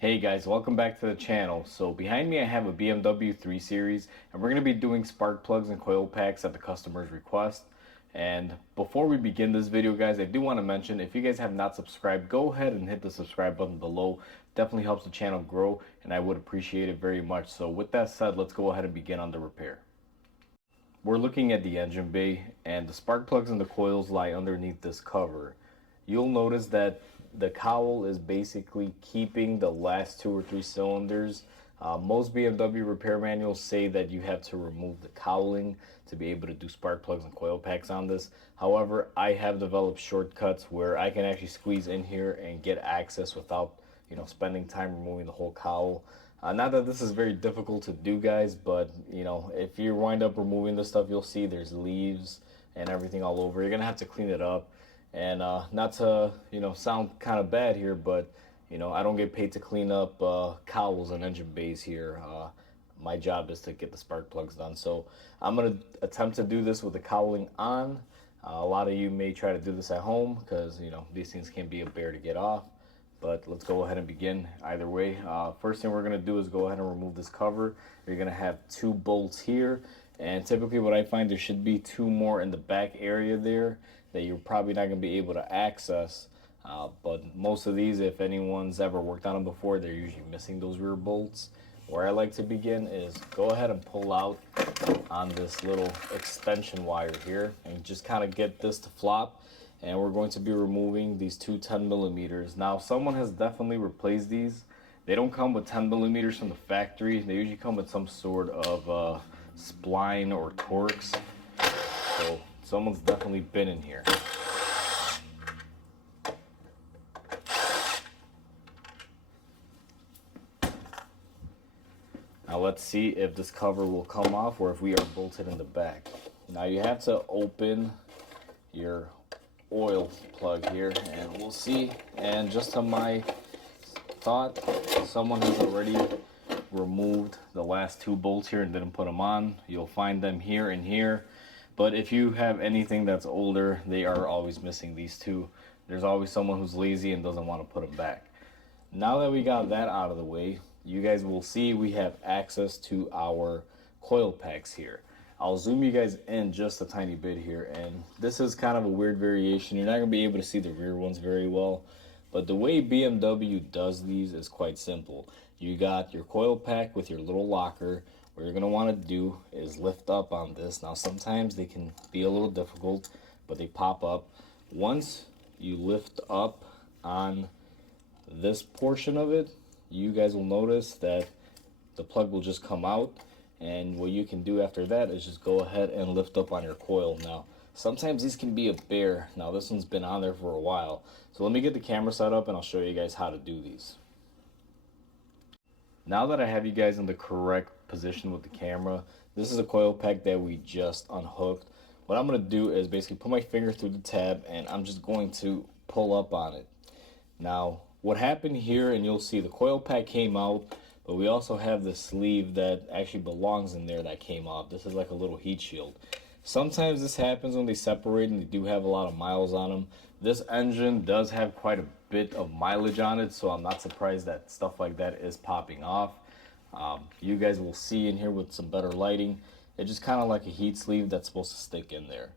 Hey guys, welcome back to the channel. So behind me I have a BMW 3 Series and we're going to be doing spark plugs and coil packs at the customer's request. And before we begin this video guys, I do want to mention if you guys have not subscribed, go ahead and hit the subscribe button below. Definitely helps the channel grow and I would appreciate it very much. So with that said, let's go ahead and begin on the repair. We're looking at the engine bay and the spark plugs and the coils lie underneath this cover. You'll notice that the cowl is basically keeping the last 2 or 3 cylinders. Most BMW repair manuals say that you have to remove the cowling to be able to do spark plugs and coil packs on this. However, I have developed shortcuts where I can actually squeeze in here and get access without spending time removing the whole cowl. Not that this is very difficult to do guys, but if you wind up removing this stuff, you'll see there's leaves and everything all over. You're gonna have to clean it up. And not to sound kind of bad here, but I don't get paid to clean up cowls and engine bays here. My job is to get the spark plugs done. So I'm gonna attempt to do this with the cowling on. A lot of you may try to do this at home because these things can be a bear to get off. But let's go ahead and begin either way. First thing we're gonna do is go ahead and remove this cover. You're gonna have 2 bolts here, and typically what I find, there should be 2 more in the back area there that you're probably not going to be able to access. But most of these, if anyone's ever worked on them before, they're usually missing those rear bolts. Where I like to begin is go ahead and pull out on this little extension wire here and just kind of get this to flop. And we're going to be removing these 2 10mm. Now someone has definitely replaced these. They don't come with 10mm from the factory. They usually come with some sort of spline or Torx. So someone's definitely been in here. Now let's see if this cover will come off or if we are bolted in the back. Now you have to open your oil plug here and we'll see. And just to my thought, someone has already removed the last 2 bolts here and didn't put them on. You'll find them here and here. But if you have anything that's older, they are always missing these 2. There's always someone who's lazy and doesn't want to put them back. Now that we got that out of the way, you guys will see we have access to our coil packs here. I'll zoom you guys in just a tiny bit here, and this is kind of a weird variation. You're not going to be able to see the rear ones very well, but the way BMW does these is quite simple. You got your coil pack with your little locker. What you're going to want to do is lift up on this. Now sometimes they can be a little difficult, but they pop up. Once you lift up on this portion of it, you guys will notice that the plug will just come out, and what you can do after that is just go ahead and lift up on your coil. Now sometimes these can be a bear. Now this one's been on there for a while, so let me get the camera set up and I'll show you guys how to do these. Now that I have you guys in the correct position with the camera, this is a coil pack that we just unhooked. What I'm going to do is basically put my finger through the tab and I'm just going to pull up on it. Now what happened here, and you'll see the coil pack came out, but we also have the sleeve that actually belongs in there that came off. This is like a little heat shield. Sometimes this happens when they separate and they do have a lot of miles on them. This engine does have quite a bit of mileage on it, so I'm not surprised that stuff like that is popping off. You guys will see in here with some better lighting, it's just kind of like a heat sleeve that's supposed to stick in there.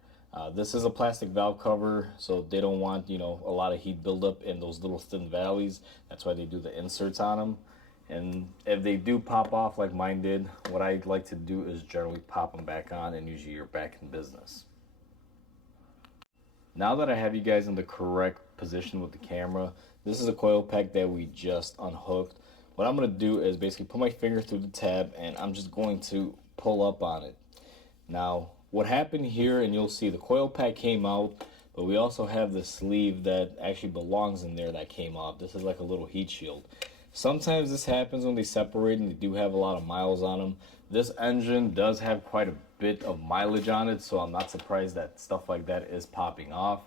This is a plastic valve cover, so they don't want a lot of heat buildup in those little thin valleys. That's why they do the inserts on them. And if they do pop off like mine did, what I like to do is generally pop them back on, and usually you're back in business. Now that I have you guys in the correct position with the camera, this is a coil pack that we just unhooked. What I'm going to do is basically put my finger through the tab and I'm just going to pull up on it. Now what happened here, and you'll see the coil pack came out, but we also have the sleeve that actually belongs in there that came off. This is like a little heat shield. Sometimes this happens when they separate and they do have a lot of miles on them. This engine does have quite a bit of mileage on it, so I'm not surprised that stuff like that is popping off.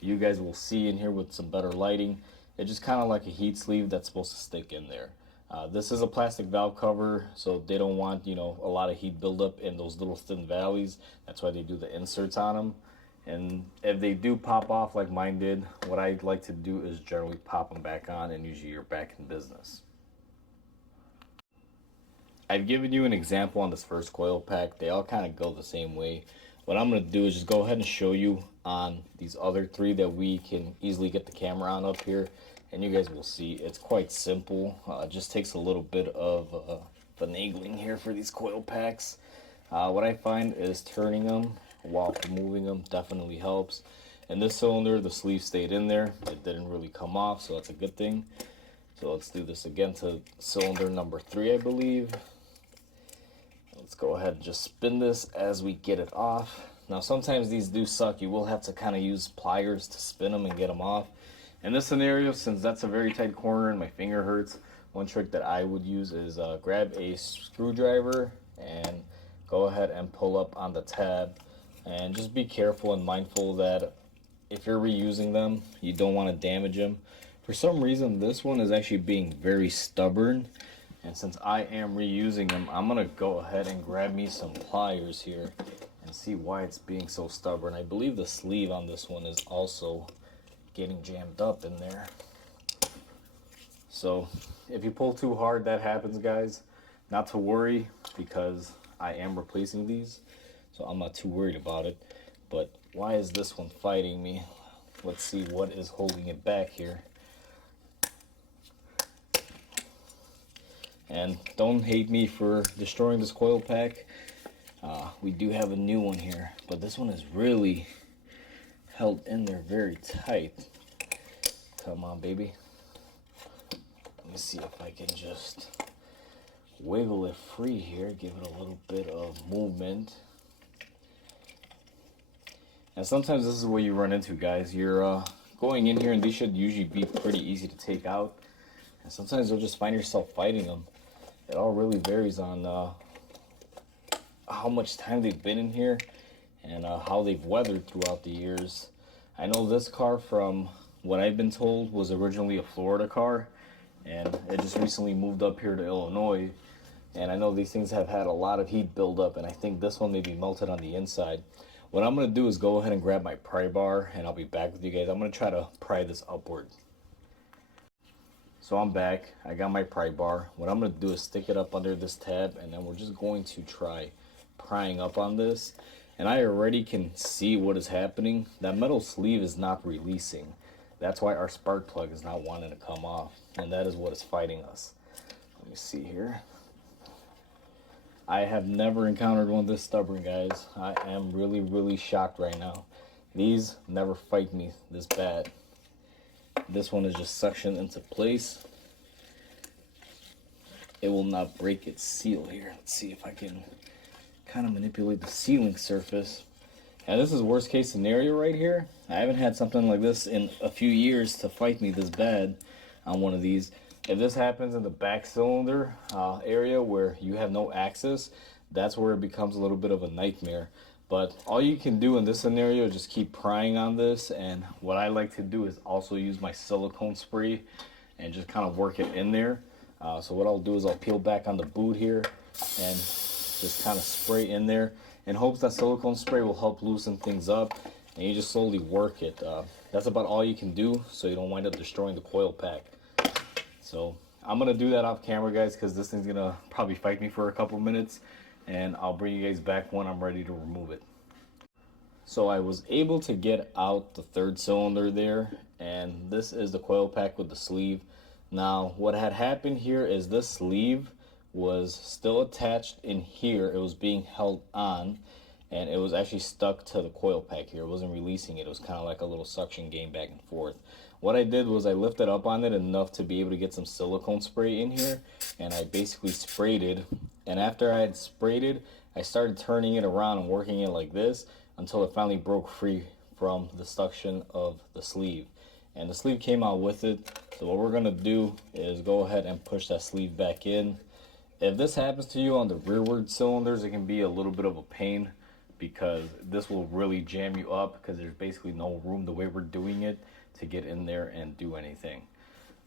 You guys will see in here with some better lighting, it's just kind of like a heat sleeve that's supposed to stick in there. This is a plastic valve cover, so they don't want a lot of heat buildup in those little thin valleys. That's why they do the inserts on them. And if they do pop off like mine did, what I like to do is generally pop them back on, and usually you're back in business. I've given you an example on this first coil pack. They all kind of go the same way. What I'm going to do is just go ahead and show you on these other three that we can easily get the camera on up here, and you guys will see it's quite simple. It just takes a little bit of finagling here for these coil packs. What I find is turning them while moving them definitely helps. In this cylinder, the sleeve stayed in there. It didn't really come off, so that's a good thing. So let's do this again to cylinder number 3, I believe. Let's go ahead and just spin this as we get it off. Now sometimes these do suck. You will have to kind of use pliers to spin them and get them off. In this scenario, since that's a very tight corner and my finger hurts, one trick that I would use is grab a screwdriver and go ahead and pull up on the tab. And just be careful and mindful that if you're reusing them, you don't want to damage them. For some reason, this one is actually being very stubborn. And since I am reusing them, I'm going to go ahead and grab me some pliers here and see why it's being so stubborn. I believe the sleeve on this one is also getting jammed up in there. So if you pull too hard, that happens, guys. Not to worry, because I am replacing these, so I'm not too worried about it. But why is this one fighting me? Let's see what is holding it back here. And don't hate me for destroying this coil pack. We do have a new one here, but this one is really held in there very tight. Come on, baby. Let me see if I can just wiggle it free here, give it a little bit of movement. And sometimes this is what you run into, guys. You're going in here, and these should usually be pretty easy to take out. And sometimes you'll just find yourself fighting them. It all really varies on how much time they've been in here and how they've weathered throughout the years. I know this car, from what I've been told, was originally a Florida car, and it just recently moved up here to Illinois. And I know these things have had a lot of heat build up, and I think this one may be melted on the inside. What I'm going to do is go ahead and grab my pry bar, and I'll be back with you guys. I'm going to try to pry this upward. So I'm back. I got my pry bar. What I'm going to do is stick it up under this tab, and then we're just going to try prying up on this. And I already can see what is happening. That metal sleeve is not releasing. That's why our spark plug is not wanting to come off, and that is what is fighting us. Let me see here. I have never encountered one this stubborn, guys. I am really, really shocked right now. These never fight me this bad. This one is just suctioned into place. It will not break its seal here. Let's see if I can kind of manipulate the sealing surface. And this is worst case scenario right here. I haven't had something like this in a few years to fight me this bad on one of these. If this happens in the back cylinder area where you have no access, that's where it becomes a little bit of a nightmare. But all you can do in this scenario is just keep prying on this. And what I like to do is also use my silicone spray and just kind of work it in there. So what I'll do is I'll peel back on the boot here and just kind of spray in there in hopes that silicone spray will help loosen things up. And you just slowly work it. That's about all you can do so you don't wind up destroying the coil pack. So I'm going to do that off camera, guys, because this thing's going to probably fight me for a couple minutes. And I'll bring you guys back when I'm ready to remove it. So I was able to get out the third cylinder there, and this is the coil pack with the sleeve. Now what had happened here is this sleeve was still attached in here. It was being held on, and it was actually stuck to the coil pack here. It wasn't releasing it. It was kind of like a little suction game back and forth. What I did was I lifted up on it enough to be able to get some silicone spray in here, and I basically sprayed it. And after I had sprayed it, I started turning it around and working it like this until it finally broke free from the suction of the sleeve. And the sleeve came out with it. So what we're going to do is go ahead and push that sleeve back in. If this happens to you on the rearward cylinders, it can be a little bit of a pain because this will really jam you up because there's basically no room the way we're doing it to get in there and do anything.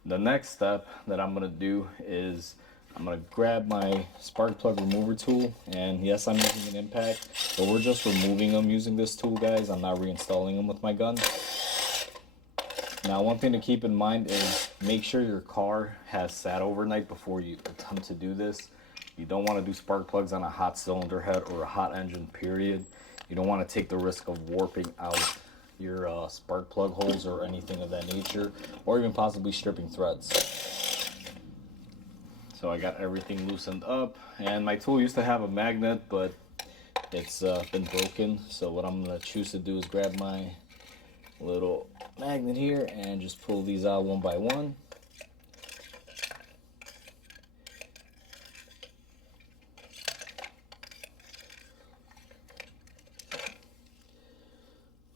The next step that I'm going to do is I'm going to grab my spark plug remover tool, and yes, I'm using an impact, but we're just removing them using this tool, guys. I'm not reinstalling them with my gun. Now, one thing to keep in mind is make sure your car has sat overnight before you attempt to do this. You don't want to do spark plugs on a hot cylinder head or a hot engine, period. You don't want to take the risk of warping out your spark plug holes or anything of that nature, or even possibly stripping threads. So I got everything loosened up, and my tool used to have a magnet, but it's been broken. So what I'm going to choose to do is grab my little magnet here and just pull these out one by one.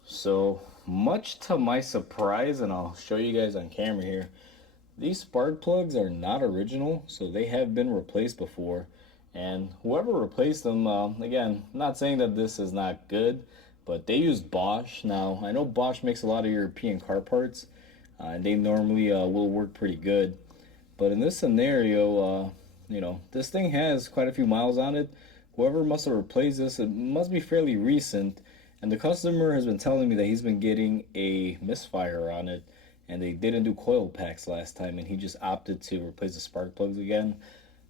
So much to my surprise, and I'll show you guys on camera here, these spark plugs are not original, so they have been replaced before. And whoever replaced them, again, not saying that this is not good, but they used Bosch. Now, I know Bosch makes a lot of European car parts, and they normally will work pretty good. But in this scenario, this thing has quite a few miles on it. Whoever must have replaced this, it must be fairly recent. And the customer has been telling me that he's been getting a misfire on it, and they didn't do coil packs last time, and he just opted to replace the spark plugs again.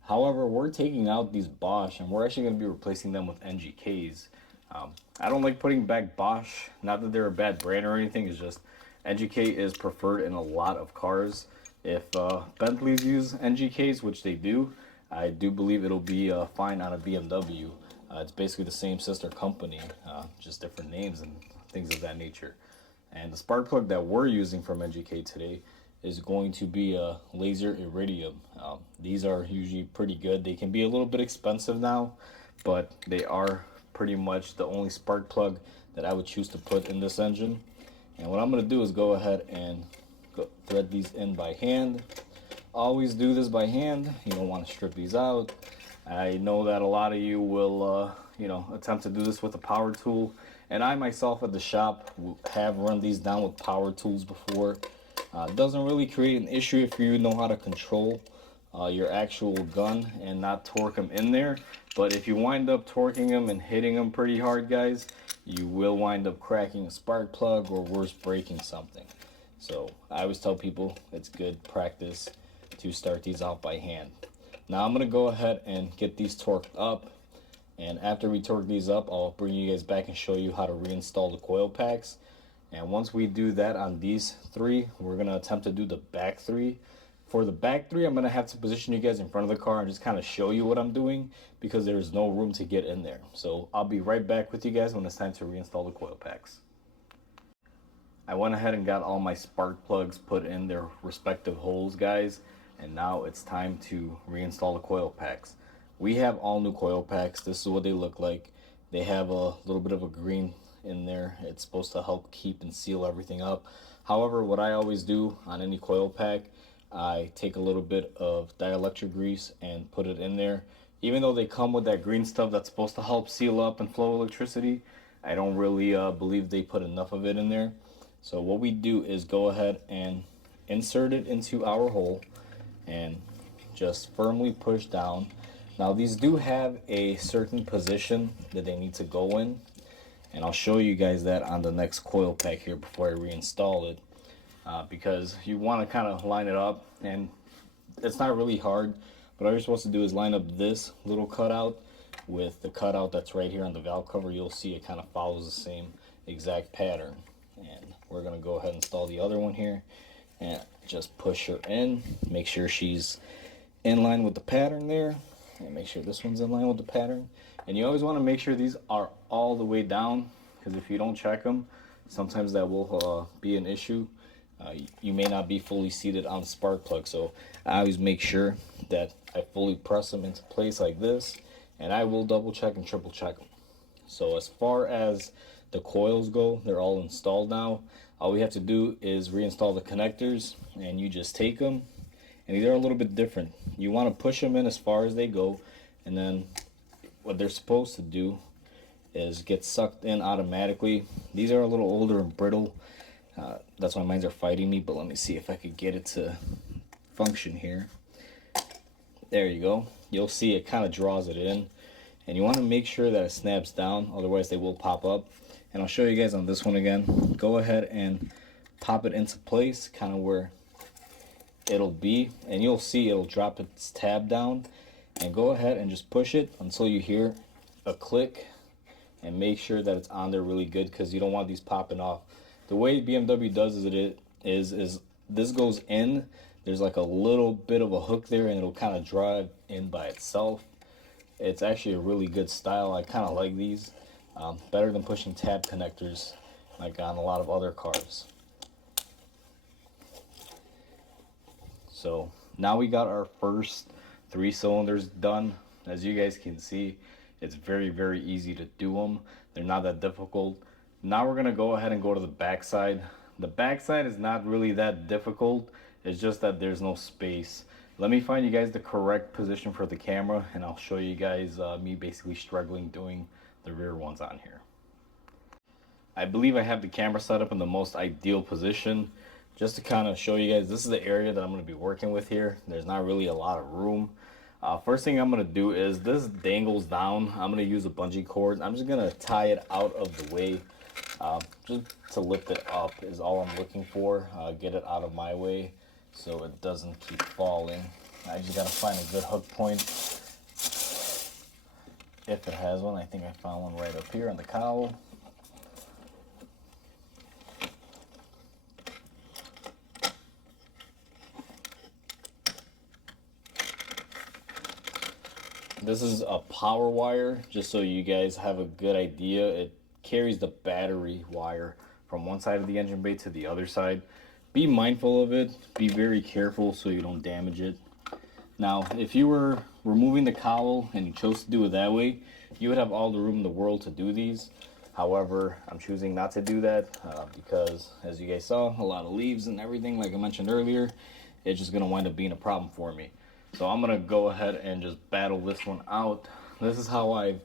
However, we're taking out these Bosch, and we're actually going to be replacing them with NGKs. I don't like putting back Bosch, not that they're a bad brand or anything, it's just NGK is preferred in a lot of cars. If Bentleys use NGKs, which they do, I do believe it'll be fine on a BMW. It's basically the same sister company, just different names and things of that nature. And the spark plug that we're using from NGK today is going to be a laser iridium. These are usually pretty good. They can be a little bit expensive now, but they are pretty much the only spark plug that I would choose to put in this engine. And what I'm going to do is go ahead and thread these in by hand. Always do this by hand. You don't want to strip these out. I know that a lot of you will, attempt to do this with a power tool. And I myself at the shop have run these down with power tools before. It doesn't really create an issue if you know how to control your actual gun and not torque them in there. But if you wind up torquing them and hitting them pretty hard, guys, you will wind up cracking a spark plug or worse, breaking something. So I always tell people it's good practice to start these out by hand. Now I'm going to go ahead and get these torqued up, and after we torque these up, I'll bring you guys back and show you how to reinstall the coil packs. And once we do that on these three, we're going to attempt to do the back three. For the back three, I'm going to have to position you guys in front of the car and just kind of show you what I'm doing because there's no room to get in there. So I'll be right back with you guys when it's time to reinstall the coil packs. I went ahead and got all my spark plugs put in their respective holes, guys. And now it's time to reinstall the coil packs. We have all new coil packs. This is what they look like. They have a little bit of a green in there. It's supposed to help keep and seal everything up. However, what I always do on any coil pack, I take a little bit of dielectric grease and put it in there. Even though they come with that green stuff that's supposed to help seal up and flow electricity, I don't really believe they put enough of it in there. So what we do is go ahead and insert it into our hole and just firmly push down. Now these do have a certain position that they need to go in, and I'll show you guys that on the next coil pack here before I reinstall it, because you want to kind of line it up, and it's not really hard, but all you're supposed to do is line up this little cutout with the cutout that's right here on the valve cover. You'll see it kind of follows the same exact pattern, and we're going to go ahead and install the other one here and just push her in, make sure she's in line with the pattern there, and make sure this one's in line with the pattern. And you always want to make sure these are all the way down, because if you don't check them, sometimes that will be an issue. You may not be fully seated on the spark plug, so I always make sure that I fully press them into place like this, and I will double check and triple check them. So as far as the coils go, they're all installed now. All we have to do is reinstall the connectors, and you just take them, and they're a little bit different. You want to push them in as far as they go, and then what they're supposed to do is get sucked in automatically. These are a little older and brittle. That's why mines are fighting me, but let me see if I could get it to function here. There you go. You'll see it kind of draws it in, and you want to make sure that it snaps down, otherwise they will pop up. And I'll show you guys on this one again. Go ahead and pop it into place, kind of where it'll be, and you'll see it'll drop its tab down. And go ahead and just push it until you hear a click, and make sure that it's on there really good, because you don't want these popping off. The way BMW does is this goes in. There's like a little bit of a hook there, and it'll kind of draw it in by itself. It's actually a really good style. I kind of like these. Better than pushing tab connectors like on a lot of other cars. So now we got our first 3 cylinders done. As you guys can see, it's very easy to do them. They're not that difficult. Now we're gonna go ahead and go to the back side. The back side is not really that difficult. It's just that there's no space. Let me find you guys the correct position for the camera, and I'll show you guys me basically struggling doing the rear ones on here. I believe I have the camera set up in the most ideal position. Just to kind of show you guys, this is the area that I'm going to be working with here. There's not really a lot of room. First thing I'm going to do is, this dangles down. I'm going to use a bungee cord. I'm just going to tie it out of the way. Just to lift it up is all I'm looking for. Get it out of my way so it doesn't keep falling. I just got to find a good hook point. If it has one, I think I found one right up here on the cowl. This is a power wire, just so you guys have a good idea. It carries the battery wire from one side of the engine bay to the other side. Be mindful of it. Be very careful so you don't damage it. Now, if you were removing the cowl and you chose to do it that way, you would have all the room in the world to do these. However, I'm choosing not to do that because, as you guys saw, a lot of leaves and everything, like I mentioned earlier, it's just going to wind up being a problem for me. So I'm going to go ahead and just battle this one out. This is how I've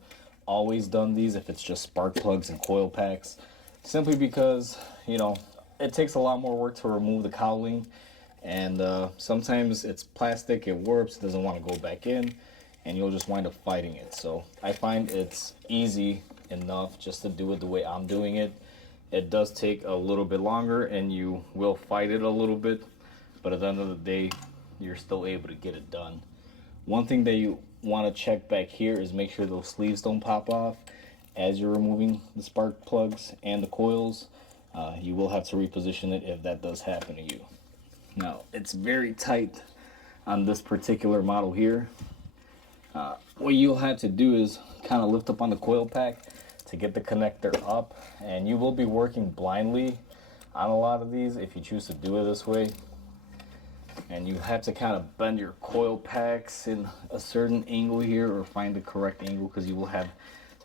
always done these if it's just spark plugs and coil packs. Simply because, you know, it takes a lot more work to remove the cowling. And sometimes it's plastic, it warps, it doesn't want to go back in, and you'll just wind up fighting it. So I find it's easy enough just to do it the way I'm doing it. It does take a little bit longer and you will fight it a little bit, but at the end of the day, you're still able to get it done. One thing that you want to check back here is make sure those sleeves don't pop off as you're removing the spark plugs and the coils. You will have to reposition it if that does happen to you. Now, it's very tight on this particular model here. What you'll have to do is kind of lift up on the coil pack to get the connector up, and you will be working blindly on a lot of these if you choose to do it this way. And you have to kind of bend your coil packs in a certain angle here, or find the correct angle, because you will have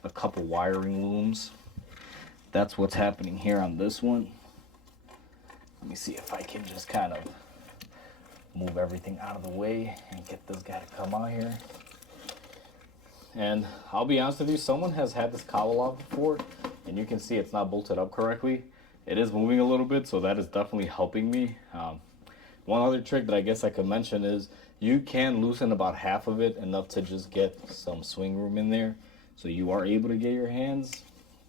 a couple wiring looms. That's what's happening here on this one. Let me see if I can just kind of move everything out of the way and get this guy to come out here. And I'll be honest with you, someone has had this cowl off before, and you can see it's not bolted up correctly. It is moving a little bit, so that is definitely helping me. One other trick that I guess I could mention is you can loosen about half of it, enough to just get some swing room in there, so you are able to get your hands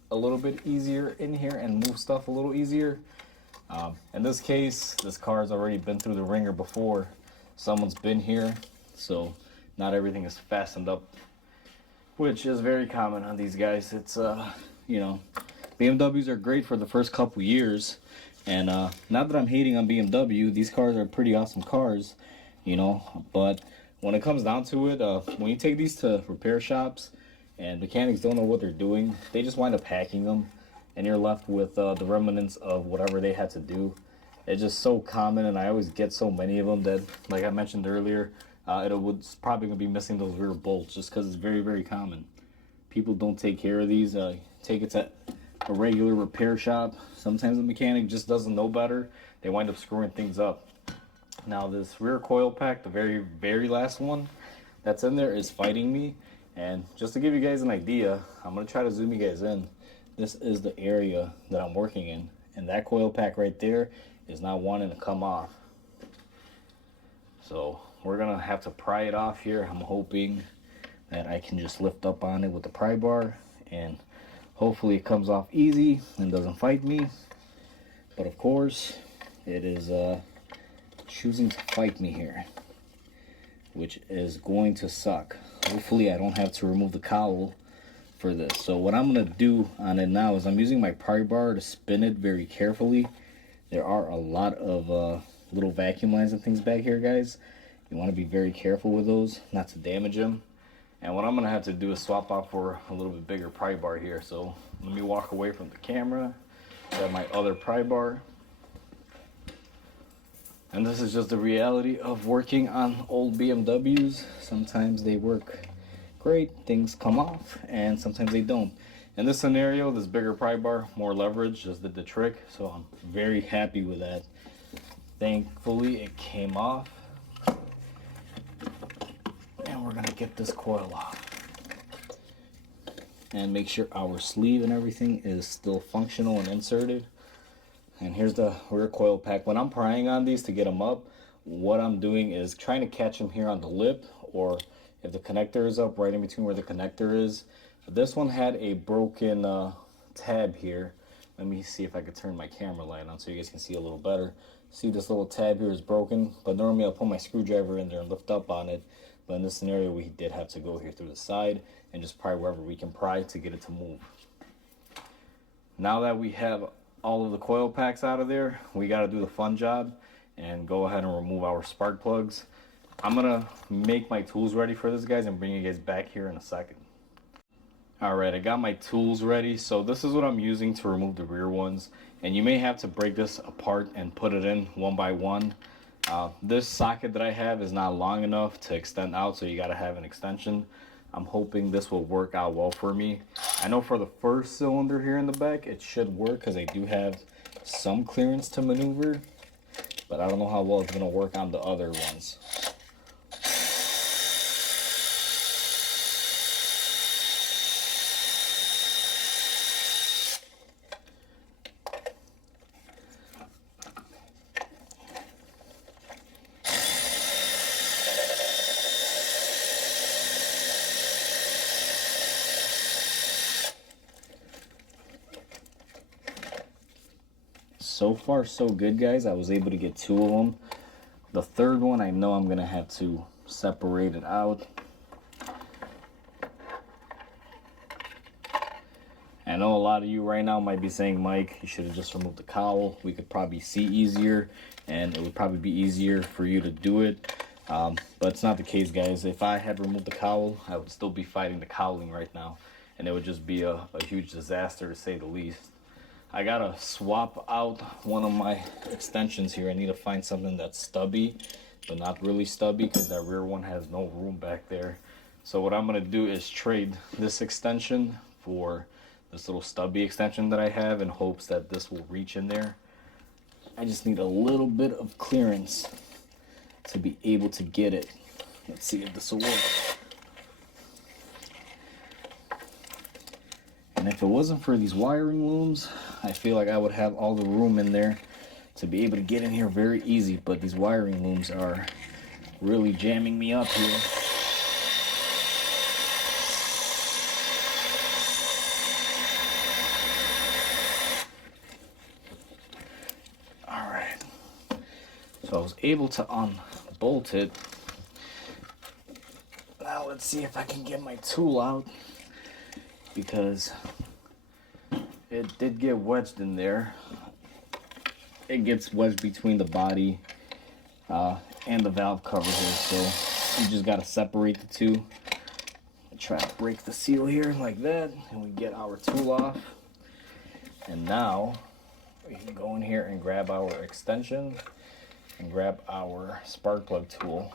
a little bit easier in here and move stuff a little easier. In this case, this car has already been through the ringer before. Someone's been here, so not everything is fastened up, which is very common on these guys. It's you know, BMWs are great for the first couple years, and not that I'm hating on BMW. These cars are pretty awesome cars, you know, but when it comes down to it, when you take these to repair shops and mechanics don't know what they're doing, they just wind up hacking them, and you're left with the remnants of whatever they had to do. It's just so common, and I always get so many of them that, like I mentioned earlier, it's probably going to be missing those rear bolts, just because it's very common. People don't take care of these. Take it to a regular repair shop. Sometimes the mechanic just doesn't know better. They wind up screwing things up. Now this rear coil pack, the very last one that's in there, is fighting me. And just to give you guys an idea, I'm going to try to zoom you guys in. This is the area that I'm working in, and that coil pack right there is not wanting to come off. So we're gonna have to pry it off here. I'm hoping that I can just lift up on it with the pry bar, and hopefully it comes off easy and doesn't fight me. But of course, it is choosing to fight me here, which is going to suck. Hopefully I don't have to remove the cowl for this. So what I'm gonna do on it now is I'm using my pry bar to spin it very carefully. There are a lot of little vacuum lines and things back here, guys. You want to be very careful with those, not to damage them. And what I'm gonna have to do is swap out for a little bit bigger pry bar here. So let me walk away from the camera, grab my other pry bar. And this is just the reality of working on old BMWs. Sometimes they work great, things come off, and sometimes they don't. In this scenario, this bigger pry bar, more leverage, just did the trick. So I'm very happy with that. Thankfully, it came off. And we're gonna get this coil off. And make sure our sleeve and everything is still functional and inserted. And here's the rear coil pack. When I'm prying on these to get them up, what I'm doing is trying to catch them here on the lip, or if the connector is up, right in between where the connector is. But this one had a broken tab here. Let me see if I could turn my camera light on so you guys can see a little better. See, this little tab here is broken, but normally I'll put my screwdriver in there and lift up on it. But in this scenario, we did have to go here through the side and just pry wherever we can pry to get it to move. Now that we have all of the coil packs out of there, we got to do the fun job and go ahead and remove our spark plugs. I'm gonna make my tools ready for this, guys, and bring you guys back here in a second. All right, I got my tools ready. So this is what I'm using to remove the rear ones, and you may have to break this apart and put it in one by one. This socket that I have is not long enough to extend out, so you got to have an extension. I'm hoping this will work out well for me. I know for the first cylinder here in the back, it should work because I do have some clearance to maneuver, but I don't know how well it's going to work on the other ones. So far so good, guys. I was able to get 2 of them. The third one, I know I'm gonna have to separate it out. I know a lot of you right now might be saying, Mike, you should have just removed the cowl. We could probably see easier, and it would probably be easier for you to do it. But it's not the case, guys. If I had removed the cowl, I would still be fighting the cowling right now, and it would just be a huge disaster, to say the least. I gotta swap out one of my extensions here. I need to find something that's stubby, but not really stubby, because that rear one has no room back there. So what I'm gonna do is trade this extension for this little stubby extension that I have, in hopes that this will reach in there. I just need a little bit of clearance to be able to get it. Let's see if this will work. And if it wasn't for these wiring looms, I feel like I would have all the room in there to be able to get in here very easy. But these wiring looms are really jamming me up here. All right. So I was able to unbolt it. Now let's see if I can get my tool out, because it did get wedged in there. It gets wedged between the body and the valve cover here, so you just gotta separate the two. Try to break the seal here like that, and we get our tool off. And now we can go in here and grab our extension and grab our spark plug tool.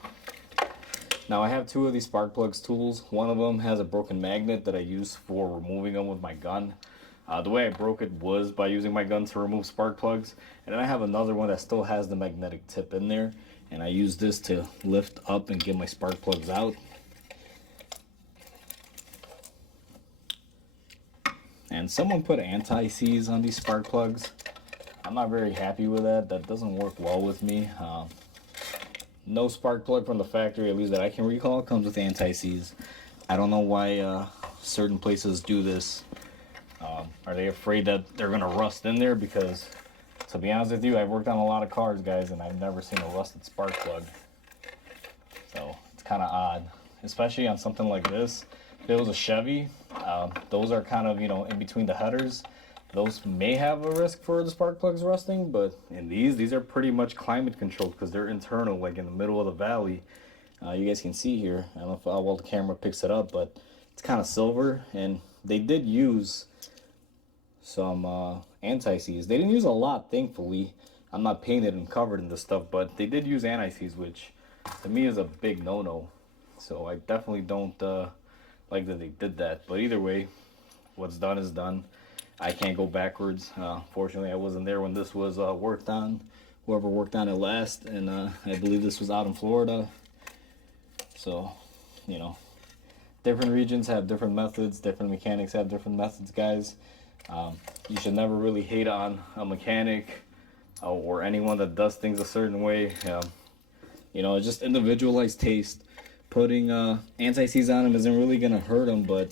Now I have 2 of these spark plugs tools. One of them has a broken magnet that I use for removing them with my gun. The way I broke it was by using my gun to remove spark plugs. And then I have another one that still has the magnetic tip in there, and I use this to lift up and get my spark plugs out. And someone put anti-seize on these spark plugs. I'm not very happy with that. That doesn't work well with me. No spark plug from the factory, at least that I can recall, comes with anti-seize. I don't know why certain places do this. Are they afraid that they're gonna rust in there? Because, to be honest with you, I've worked on a lot of cars, guys, and I've never seen a rusted spark plug. So it's kind of odd, especially on something like this. If it was a Chevy, those are kind of, in between the headers. Those may have a risk for the spark plugs rusting, but in these are pretty much climate controlled because they're internal, like in the middle of the valley. You guys can see here, I don't know if how well the camera picks it up, but it's kind of silver, and they did use some anti-seize. They didn't use a lot, thankfully. I'm not painted and covered in this stuff, but they did use anti-seize, which to me is a big no-no. So I definitely don't like that they did that. But either way, what's done is done. I can't go backwards. Fortunately, I wasn't there when this was worked on. Whoever worked on it last, and I believe this was out in Florida. So, different regions have different methods. Different mechanics have different methods, guys. You should never really hate on a mechanic or anyone that does things a certain way. It's just individualized taste. Putting anti-seize on them isn't really gonna hurt them, but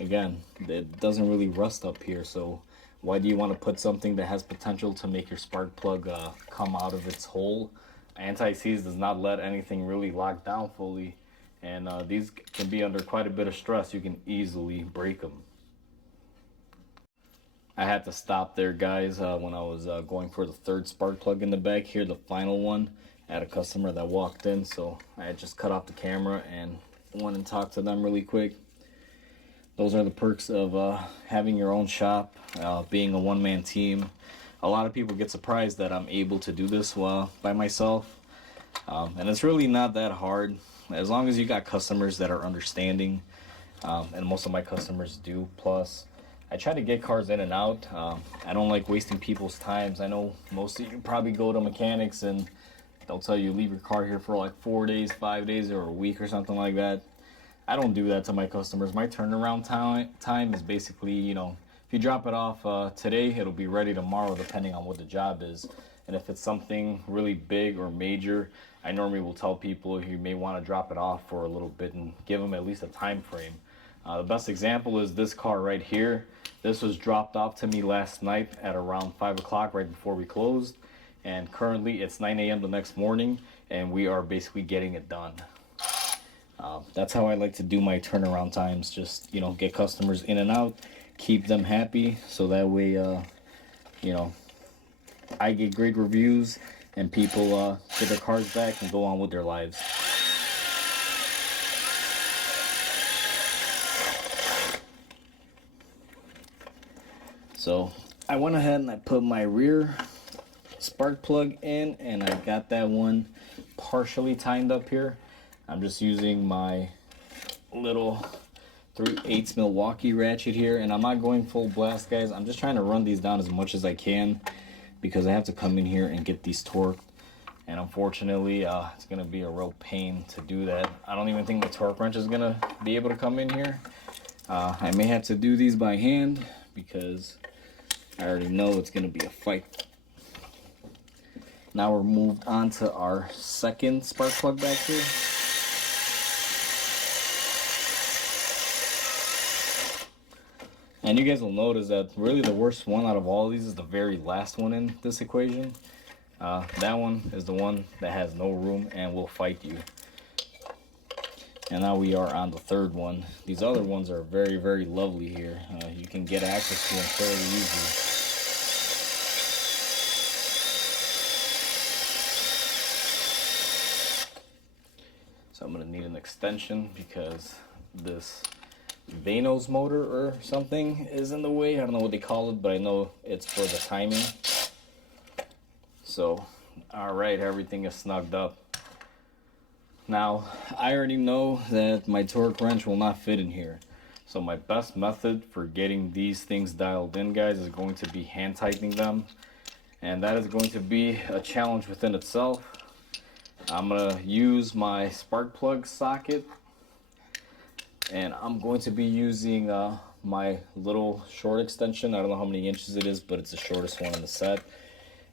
again, it doesn't really rust up here, so why do you want to put something that has potential to make your spark plug come out of its hole? Anti-seize does not let anything really lock down fully, and these can be under quite a bit of stress. You can easily break them. I had to stop there, guys, when I was going for the third spark plug in the back here, the final one. I had a customer that walked in, so I had just cut off the camera and went and talked to them really quick. Those are the perks of having your own shop, being a one-man team. A lot of people get surprised that I'm able to do this by myself, and it's really not that hard as long as you got customers that are understanding, and most of my customers do. Plus, I try to get cars in and out. I don't like wasting people's times. I know most of you probably go to mechanics and they'll tell you leave your car here for like 4 days, 5 days, or a week or something like that. I don't do that to my customers. My turnaround time is basically, if you drop it off today, it'll be ready tomorrow depending on what the job is. And if it's something really big or major, I normally will tell people you may want to drop it off for a little bit and give them at least a time frame. The best example is this car right here. This was dropped off to me last night at around 5 o'clock, right before we closed. And currently it's 9 a.m. the next morning, and we are basically getting it done. That's how I like to do my turnaround times. Just, get customers in and out, keep them happy, so that way, I get great reviews and people get their cars back and go on with their lives. So I went ahead and I put my rear spark plug in, and I got that one partially timed up here. I'm just using my little 3/8 Milwaukee ratchet here, and I'm not going full blast, guys. I'm just trying to run these down as much as I can because I have to come in here and get these torqued, and unfortunately it's gonna be a real pain to do that. I don't even think the torque wrench is gonna be able to come in here. I may have to do these by hand because I already know it's gonna be a fight. Now we're moved on to our second spark plug back here. And you guys will notice that really the worst one out of all of these is the very last one in this equation. That one is the one that has no room and will fight you. And now we are on the third one. These other ones are very, very lovely here. You can get access to them fairly easily. So I'm gonna need an extension because this Vanos motor or something is in the way. I don't know what they call it, but I know it's for the timing. So, alright, everything is snugged up. Now, I already know that my torque wrench will not fit in here. So my best method for getting these things dialed in, guys, is going to be hand tightening them. And that is going to be a challenge within itself. I'm going to use my spark plug socket, and I'm going to be using my little short extension. I don't know how many inches it is, but it's the shortest one in the set.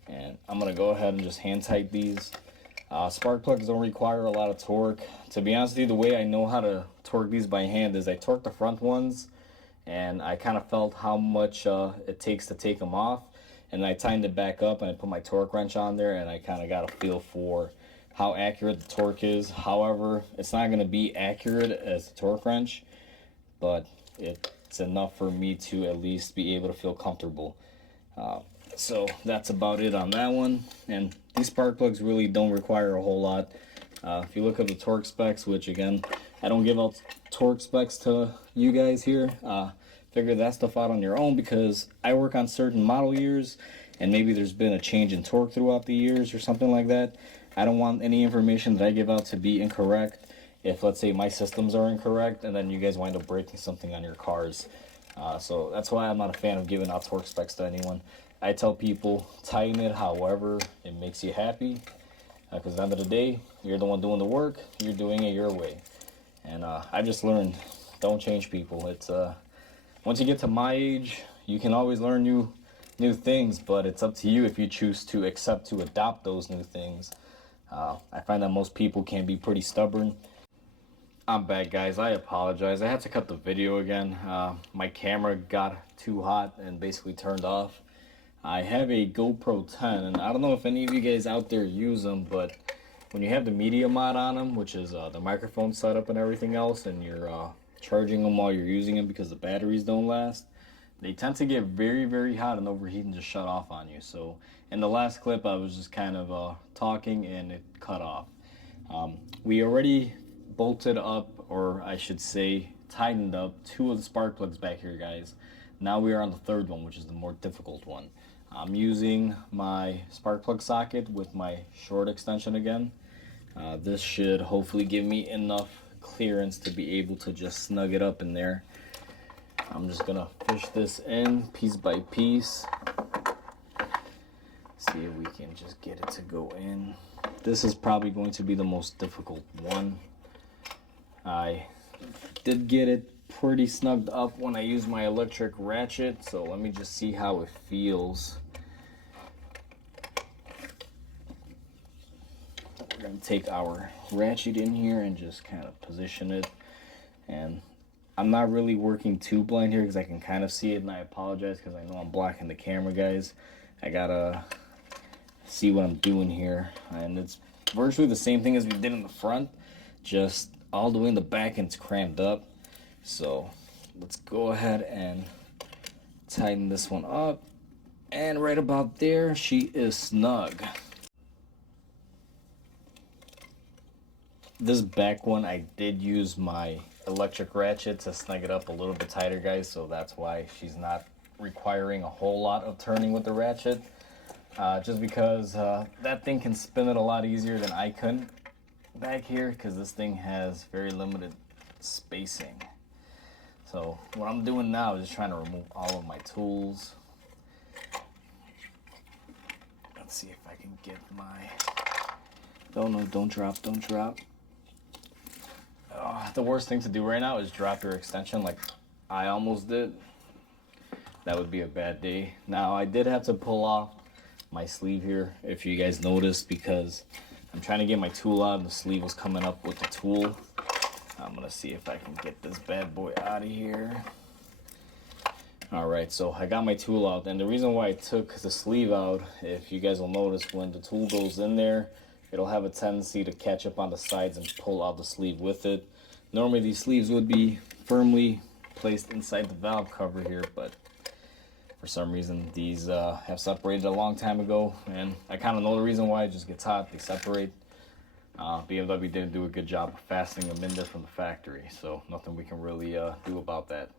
And I'm going to go ahead and just hand tighten these. Spark plugs don't require a lot of torque. To be honest with you, the way I know how to torque these by hand is I torque the front ones, and I kind of felt how much it takes to take them off, and I tightened it back up and I put my torque wrench on there, and I kind of got a feel for how accurate the torque is. However, it's not going to be accurate as the torque wrench, but it's enough for me to at least be able to feel comfortable. So that's about it on that one. And these spark plugs really don't require a whole lot. If you look at the torque specs, which again, I don't give out torque specs to you guys here, figure that stuff out on your own, because I work on certain model years and maybe there's been a change in torque throughout the years or something like that. I don't want any information that I give out to be incorrect. If, let's say, my systems are incorrect and then you guys wind up breaking something on your cars. So that's why I'm not a fan of giving out torque specs to anyone. I tell people, tighten it however it makes you happy, because at the end of the day, you're the one doing the work, you're doing it your way. And I just learned, don't change people. It's once you get to my age, you can always learn new things, but it's up to you if you choose to accept to adopt those new things. I find that most people can be pretty stubborn. I'm back, guys. I apologize. I had to cut the video again. My camera got too hot and basically turned off. I have a GoPro 10, and I don't know if any of you guys out there use them, but when you have the media mod on them, which is the microphone setup and everything else, and you're charging them while you're using them because the batteries don't last, they tend to get very, very hot and overheat and just shut off on you. So in the last clip, I was just kind of talking and it cut off. We already bolted up, or I should say tightened up, 2 of the spark plugs back here, guys. Now we are on the 3rd one, which is the more difficult one. I'm using my spark plug socket with my short extension again. This should hopefully give me enough clearance to be able to just snug it up in there. I'm just gonna fish this in piece by piece. See if we can just get it to go in. This is probably going to be the most difficult one. I did get it pretty snugged up when I use my electric ratchet, so let me just see how it feels. We're going to take our ratchet in here and just kind of position it, and I'm not really working too blind here because I can kind of see it, and I apologize because I know I'm blocking the camera, guys. I gotta see what I'm doing here, and it's virtually the same thing as we did in the front, just all the way in the back and it's crammed up. So let's go ahead and tighten this one up, and right about there she is snug. This back one, I did use my electric ratchet to snug it up a little bit tighter, guys, so that's why she's not requiring a whole lot of turning with the ratchet, just because that thing can spin it a lot easier than I could back here, because this thing has very limited spacing. So what I'm doing now is just trying to remove all of my tools. Let's see if I can get my... Oh no, don't drop. The worst thing to do right now is drop your extension like I almost did. That would be a bad day. Now, I did have to pull off my sleeve here, if you guys noticed, because I'm trying to get my tool out and the sleeve was coming up with the tool. I'm gonna see if I can get this bad boy out of here. Alright, so I got my tool out, and the reason why I took the sleeve out, if you guys will notice, when the tool goes in there, it'll have a tendency to catch up on the sides and pull out the sleeve with it. Normally these sleeves would be firmly placed inside the valve cover here, but for some reason these have separated a long time ago, and I kind of know the reason why. It just gets hot, they separate. BMW didn't do a good job of fastening them in there from the factory, so nothing we can really do about that.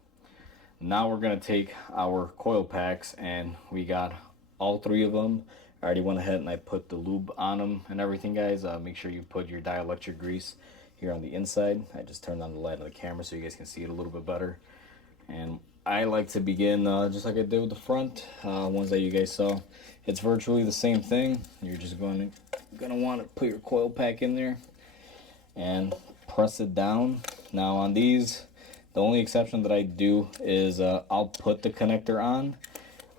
Now we're going to take our coil packs, and we got all 3 of them. I already went ahead and I put the lube on them and everything, guys. Make sure you put your dielectric grease here on the inside. I just turned on the light on the camera so you guys can see it a little bit better. And I like to begin just like I did with the front ones that you guys saw. It's virtually the same thing. You're just gonna want to put your coil pack in there and press it down. Now on these, the only exception that I do is I'll put the connector on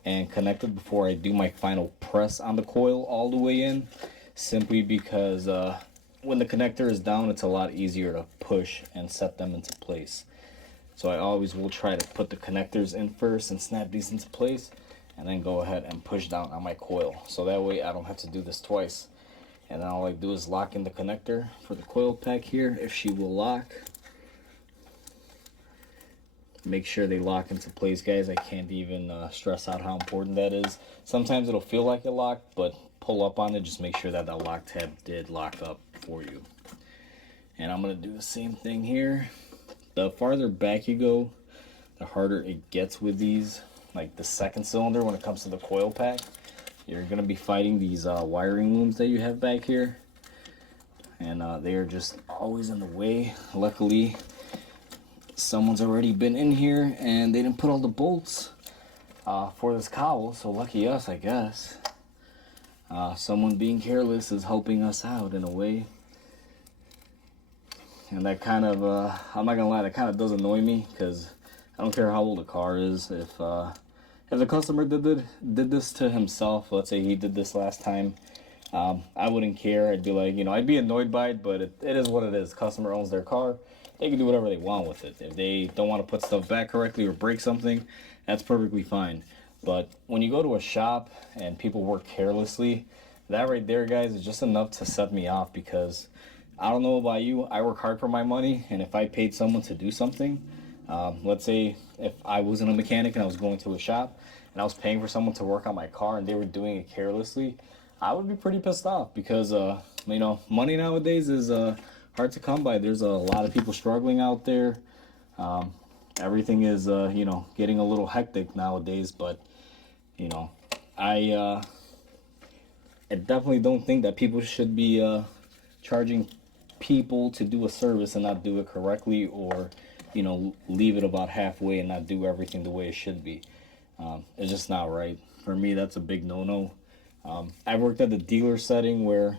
and connect it before I do my final press on the coil all the way in. simply because when the connector is down, it's a lot easier to push and set them into place. So I always will try to put the connectors in first and snap these into place, and then go ahead and push down on my coil. So that way I don't have to do this twice. And then all I do is lock in the connector for the coil pack here, if she will lock. Make sure they lock into place, guys. I can't even stress out how important that is. Sometimes it'll feel like it locked, but pull up on it, just make sure that the lock tab did lock up for you. And I'm going to do the same thing here. The farther back you go, the harder it gets with these. Like the second cylinder, when it comes to the coil pack, you're going to be fighting these wiring looms that you have back here. And they are just always in the way. Luckily, someone's already been in here and they didn't put all the bolts for this cowl, so lucky us, I guess. Someone being careless is helping us out in a way. And that kind of, I'm not gonna lie, that kind of does annoy me, because I don't care how old the car is. If the customer did this to himself, let's say he did this last time, I wouldn't care. I'd be like, I'd be annoyed by it, but it is what it is. Customer owns their car. They can do whatever they want with it. If they don't want to put stuff back correctly or break something, that's perfectly fine. But when you go to a shop and people work carelessly, that right there, guys, is just enough to set me off, because I don't know about you, I work hard for my money, and if I paid someone to do something, let's say if I wasn't a mechanic and I was going to a shop and I was paying for someone to work on my car and they were doing it carelessly, I would be pretty pissed off, because money nowadays is hard to come by. There's a lot of people struggling out there. Everything is getting a little hectic nowadays, but I definitely don't think that people should be charging people to do a service and not do it correctly, or leave it about halfway and not do everything the way it should be. It's just not right. For me, that's a big no-no. I've worked at the dealer setting where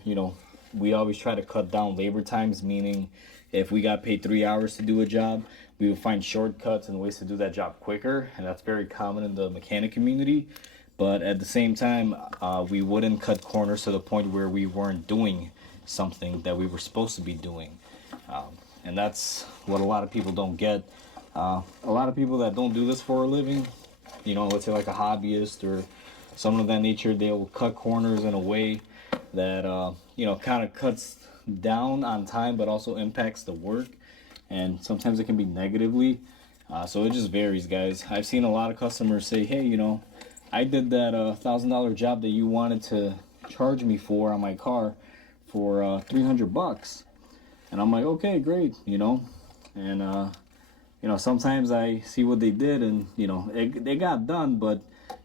we always try to cut down labor times, meaning if we got paid 3 hours to do a job, we would find shortcuts and ways to do that job quicker, and that's very common in the mechanic community. But at the same time, we wouldn't cut corners to the point where we weren't doing something that we were supposed to be doing. And that's what a lot of people don't get. A lot of people that don't do this for a living, let's say like a hobbyist or someone of that nature, they'll cut corners in a way that, kind of cuts down on time but also impacts the work. And sometimes it can be negatively. So it just varies, guys. I've seen a lot of customers say, hey, I did that $1,000 job that you wanted to charge me for on my car for $300. And I'm like, okay, great, and sometimes I see what they did, and they got done, but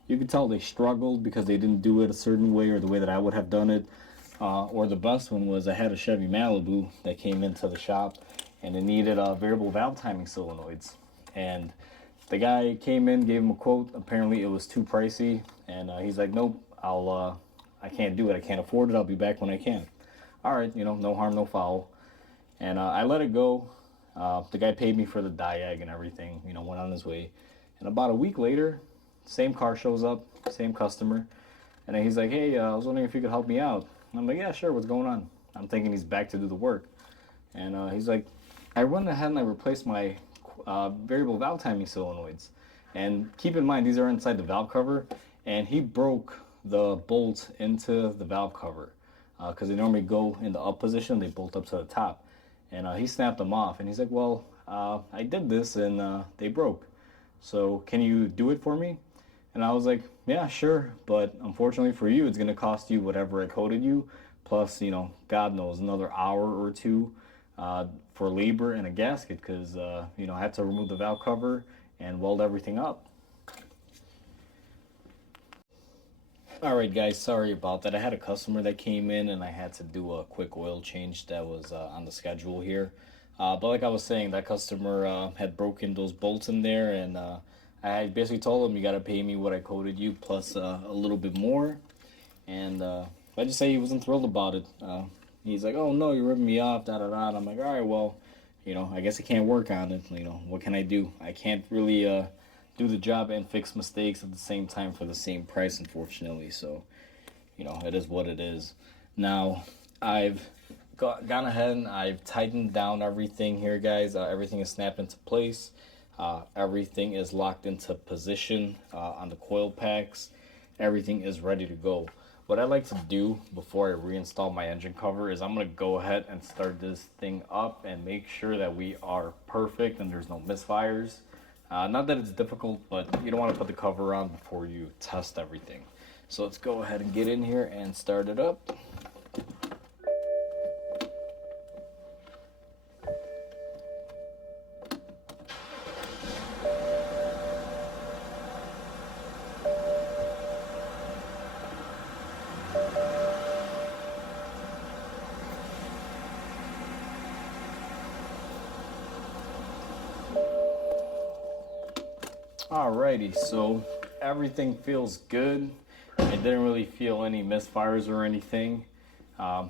you could tell they struggled because they didn't do it a certain way or the way that I would have done it. Or the best one was, I had a Chevy Malibu that came into the shop and it needed variable valve timing solenoids, and the guy came in, gave him a quote. Apparently it was too pricey, and he's like, nope, I can't do it, I can't afford it, I'll be back when I can. All right, no harm, no foul. And I let it go. The guy paid me for the diag and everything, went on his way. And about a week later, same car shows up, same customer. And then he's like, hey, I was wondering if you could help me out. And I'm like, yeah, sure, what's going on? I'm thinking he's back to do the work. And he's like, I went ahead and I replaced my variable valve timing solenoids. And keep in mind, these are inside the valve cover. And he broke the bolts into the valve cover, because they normally go in the up position, they bolt up to the top. And he snapped them off, and he's like, well, I did this and they broke, so can you do it for me? And I was like, yeah, sure, but unfortunately for you, it's going to cost you whatever I quoted you, plus God knows, another hour or two for labor and a gasket, because I had to remove the valve cover and weld everything up. Alright guys, sorry about that. I had a customer that came in and I had to do a quick oil change that was on the schedule here. But like I was saying, that customer had broken those bolts in there, and I basically told him, you gotta pay me what I quoted you plus a little bit more. And I just say he wasn't thrilled about it. He's like, oh no, you're ripping me off, da da da. And I'm like, alright, well, I guess I can't work on it. What can I do? I can't really do the job and fix mistakes at the same time for the same price, unfortunately. So it is what it is. Now, I've gone ahead and I've tightened down everything here, guys. Everything is snapped into place. Everything is locked into position on the coil packs. Everything is ready to go. What I like to do before I reinstall my engine cover is I'm going to go ahead and start this thing up and make sure that we are perfect and there's no misfires. Not that it's difficult, but you don't want to put the cover on before you test everything. So let's go ahead and get in here and start it up. Alrighty, so everything feels good. I didn't really feel any misfires or anything.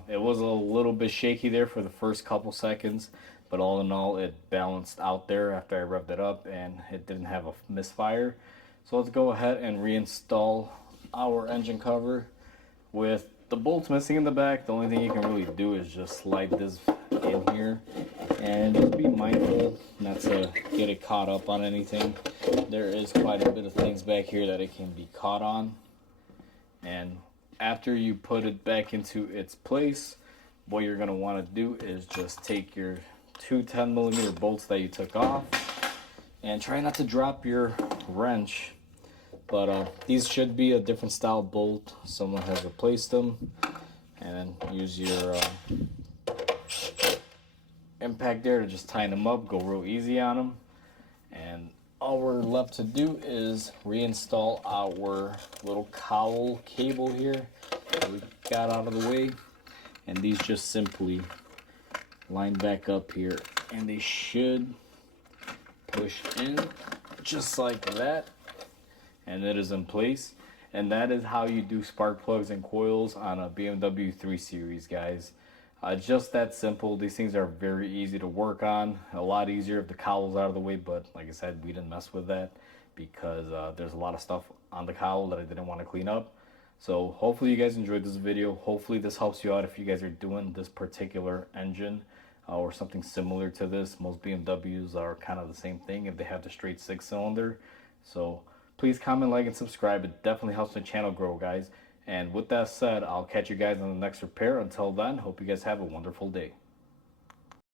It was a little bit shaky there for the first couple seconds, but all in all, it balanced out there after I revved it up and it didn't have a misfire. So let's go ahead and reinstall our engine cover. With the bolts missing in the back, the only thing you can really do is just slide this in here and just be mindful not to get it caught up on anything. There is quite a bit of things back here that it can be caught on. And after you put it back into its place, what you're going to want to do is just take your two 10mm bolts that you took off and try not to drop your wrench. But these should be a different style bolt. Someone has replaced them. And then use your impact there to just tighten them up. Go real easy on them. And all we're left to do is reinstall our little cowl cable here that we got out of the way. And these just simply line back up here. And they should push in just like that. And it is in place. And that is how you do spark plugs and coils on a BMW 3 Series, guys. Just that simple. These things are very easy to work on. A lot easier if the cowl's out of the way, but like I said, we didn't mess with that because there's a lot of stuff on the cowl that I didn't want to clean up. So hopefully you guys enjoyed this video. Hopefully this helps you out if you guys are doing this particular engine or something similar to this. Most BMWs are kind of the same thing if they have the straight 6-cylinder. So please comment, like, and subscribe. It definitely helps the channel grow, guys. And with that said, I'll catch you guys on the next repair. Until then, hope you guys have a wonderful day.